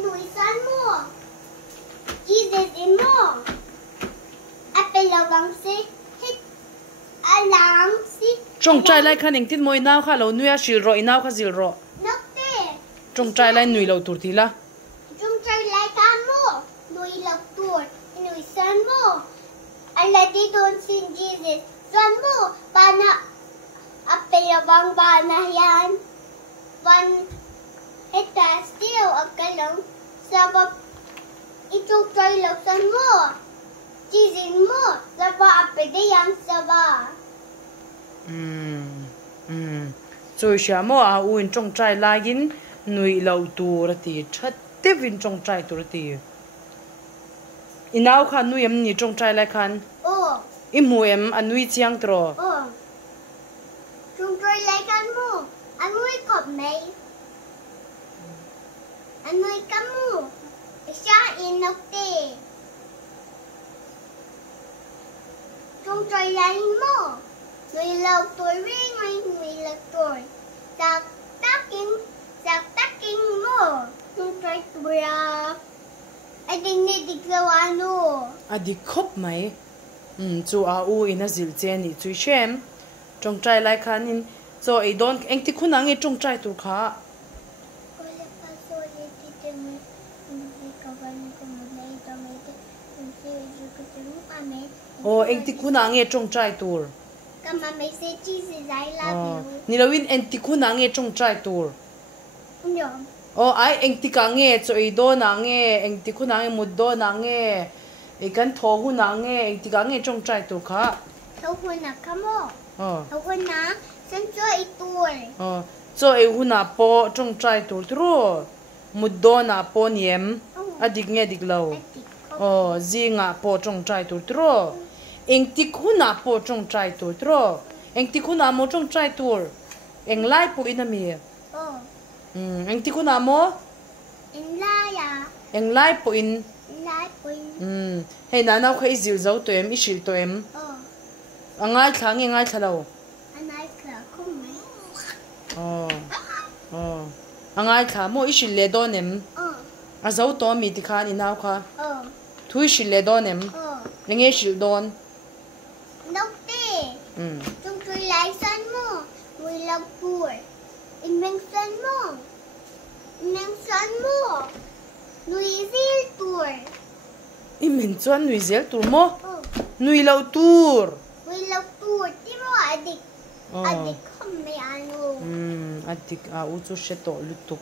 inuisan mo. Jesus in mo. Apelawang si hit alang si. Trong trai lai khan engtin moi naw kha lo nuya shil ro inaw kha zil ro. Nokte. Trong trai lai nui lo tur ti la. Trong trai lai ka mo. Nui lak tur. Inuisan mo. Aladi don sin Jesus. San mo. Pana apelawang bana yan. Pan ita still akalang sabab itong try laksan mo. Chizin mo. Saba apede yang saba. Rồi xả mò à uin trong trai lai in nui lâu tu ra ti chat tiếp in trong trai tu ra ti inaw khan nui em ni trong trai lai khan imu em anui chiang tro Trong try lai kan mo anui kop mai anui kamu siya inokte trong try lai mo nui lâu tuổi ring nui lâu tuổi sak taking mo trong try tura ading ni diklawano adi khop mai chu a u ina zil che ni chui shem trong trai lai khan in so I don't engti khuna nge trong trai tur kha engti khuna nge trong trai tur Kama may say Jesus I love you. Nilawin engti khuna nge trong trai tur No. ai engti ka nge so I do na nge engti khuna nge muddo na nge ikan tho hu na nge engti ka nge trong trai tur kha Tao na kamo. Tao na san cho itur. so hu na po trong trai tur tro muddo na po niem adik nge dik lo zi nga po trong trai tur tro engti khuna po trong trai tur tro engti khuna mo trong trai tur eng lai po inami engti khuna mo In laya. eng lai po in Lai point. hey na naw khai zil zo to em ishil to em angai thang ngai thalo Anay ka kumay. angai tha mo ishil le don em a zo to mi ti khan inaw kha thu ishil le don em nge shil don Nokte. Trong tuy lai san mo. Mui lag tur. In meng san mo. Meng san mo. Nui zil tur. imen chuan nui zel tur mo nui lo tur Mui lag tur. Di mo adik. Adik kumay ano. adik a u chu she to lutuk